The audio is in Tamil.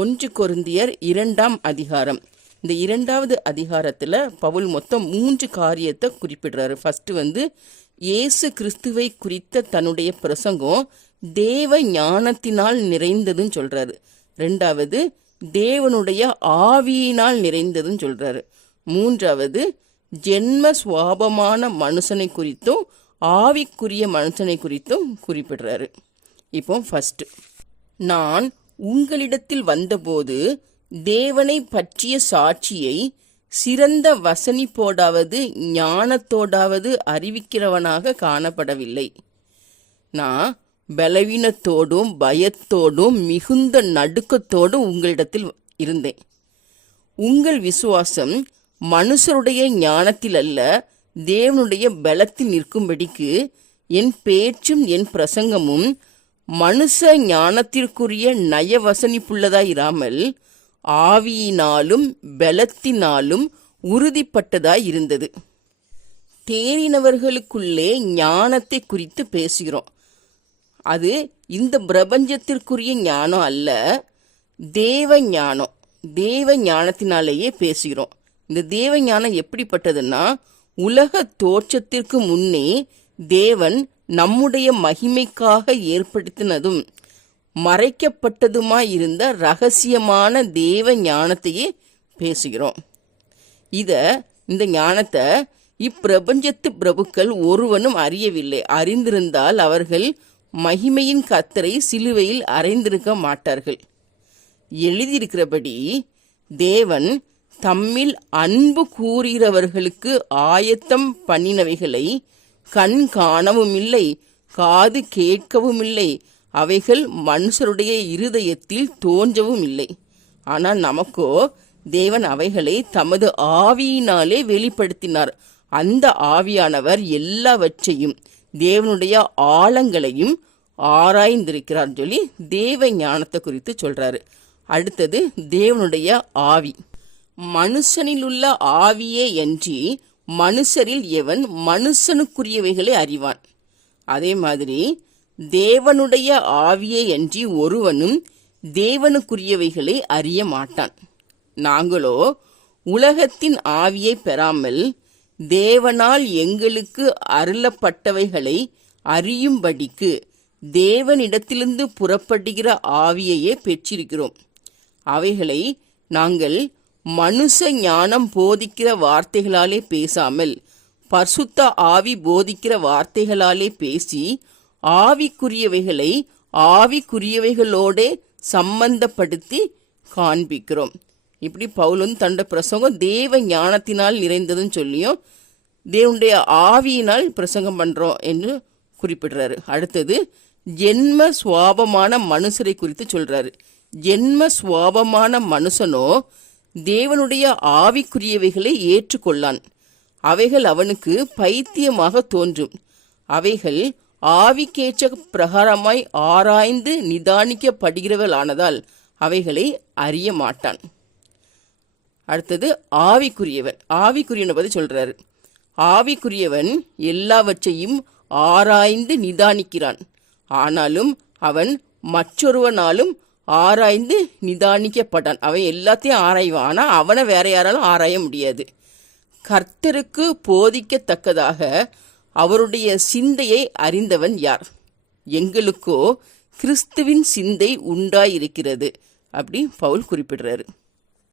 ஒன்று கொருந்தியர் இரண்டாம் அதிகாரம். இந்த இரண்டாவது அதிகாரத்தில் பவுல் மொத்தம் மூன்று காரியத்தை குறிப்பிடுறாரு. ஃபஸ்ட்டு வந்து இயேசு கிறிஸ்துவை குறித்த தன்னுடைய பிரசங்கம் தேவ ஞானத்தினால் நிறைந்ததுன்னு சொல்கிறாரு ரெண்டாவது தேவனுடைய ஆவியினால் நிறைந்ததுன்னு சொல்கிறாரு மூன்றாவது ஜென்ம சுவாபமான மனுஷனை குறித்தும் ஆவிக்குரிய மனுஷனை குறித்தும் குறிப்பிடுறாரு. இப்போ ஃபஸ்ட்டு நான் உங்களிடத்தில் வந்தபோது தேவனை பற்றிய சாட்சியை சிறந்த வசனிப்போடாவது ஞானத்தோடாவது அறிவிக்கிறவனாக காணப்படவில்லை. நான் பலவீனத்தோடும் பயத்தோடும் மிகுந்த நடுக்கத்தோடும் உங்களிடத்தில் இருந்தேன். உங்கள் விசுவாசம் மனுஷருடைய ஞானத்தில் அல்ல தேவனுடைய பலத்தில் நிற்கும்படிக்கு என் பேச்சும் என் பிரசங்கமும் மனுஷ ஞானத்திற்குரிய நயவசனிப்புள்ளதாய் இராமல் ஆவியினாலும் பலத்தினாலும் உறுதிப்பட்டதாய் இருந்தது. தேறினவர்களுக்குள்ளே ஞானத்தை குறித்து பேசுகிறோம். அது இந்த பிரபஞ்சத்திற்குரிய ஞானம் அல்ல தேவ ஞானம். தேவ ஞானத்தினாலேயே பேசுகிறோம். இந்த தேவ ஞானம் எப்படிப்பட்டதுன்னா உலக தோற்றத்திற்கு முன்னே தேவன் நம்முடைய மகிமைக்காக ஏற்படுத்தினதும் மறைக்கப்பட்டதுமாயிருந்த ரகசியமான தேவ ஞானத்தையே பேசுகிறோம். இத இந்த ஞானத்தை இப்பிரபஞ்சத்து பிரபுக்கள் ஒருவனும் அறியவில்லை. அறிந்திருந்தால் அவர்கள் மகிமையின் கத்தரை சிலுவையில் அறைந்திருக்க மாட்டார்கள். எழுதியிருக்கிறபடி தேவன் தம்மில் அன்பு கூறுகிறவர்களுக்கு ஆயத்தம் பண்ணினவைகளை கண் காணவும் இல்லை காது கேட்கவும் இல்லை அவைகள் மனுஷருடைய இருதயத்தில் தோன்றவும் இல்லை ஆனால் நமக்கோ தேவன் அவைகளை தமது ஆவியினாலே வெளிப்படுத்தினார். அந்த ஆவியானவர் எல்லாவற்றையும் தேவனுடைய ஆழங்களையும் ஆராய்ந்திருக்கிறார் சொல்லி தேவ ஞானத்தை குறித்து சொல்றாரு. அடுத்தது தேவனுடைய ஆவி. மனுஷனிலுள்ள ஆவியே அன்றி மனுஷரில் எவன் மனுஷனுக்குரியவைகளை அறிவான். அதே மாதிரி தேவனுடைய ஆவியே அன்றி ஒருவனும் தேவனுக்குரியவைகளை அறிய மாட்டான். நாங்களோ உலகத்தின் ஆவியை பெறாமல் தேவனால் எங்களுக்கு அருளப்பட்டவைகளை அறியும்படிக்கு தேவனிடத்திலிருந்து புறப்படுகிற ஆவியையே பெற்றிருக்கிறோம். அவைகளை நாங்கள் மனுஷ ஞானம் போதிக்கிற வார்த்தைகளாலே பேசாமல் பர்சுத்த ஆவி போதிக்கிற வார்த்தைகளாலே பேசி ஆவிக்குரியவைகளை ஆவிக்குரியவைகளோடே சம்பந்தப்படுத்தி காண்பிக்கிறோம். இப்படி பவுலும் தண்ட பிரசங்கம் தேவ ஞானத்தினால் நிறைந்ததுன்னு சொல்லியும் தேவனுடைய ஆவியினால் பிரசங்கம் பண்ணுறோம் என்று குறிப்பிடுறாரு. அடுத்தது ஜென்ம சுவாபமான மனுஷரை குறித்து சொல்றாரு. ஜென்ம சுவாபமான மனுஷனோ தேவனுடைய ஆவிக்குரியவைகளை ஏற்றுக்கொள்ளான். அவைகள் அவனுக்கு பைத்தியமாக தோன்றும். அவைகள் ஆவிக்கேற்ற பிரகாரமாய் ஆராய்ந்து நிதானிக்கப்படுகிறவளானதால் அவைகளை அறிய மாட்டான். அடுத்தது ஆவிக்குரியவன். ஆவிக்குரியவனை பற்றி சொல்றாரு. ஆவிக்குரியவன் எல்லாவற்றையும் ஆராய்ந்து நிதானிக்கிறான். ஆனாலும் அவன் மற்றொருவனாலும் ஆராய்ந்து நிதானிக்கப்பட்டான். அவன் எல்லாத்தையும் ஆராய்வான் ஆனால் அவனை வேற யாராலும் ஆராய முடியாது. கர்த்தருக்கு போதிக்கத்தக்கதாக அவருடைய சிந்தையை அறிந்தவன் யார்? எங்களுக்கோ கிறிஸ்துவின் சிந்தை உண்டாயிருக்கிறது அப்படி பவுல் குறிப்பிடுறாரு.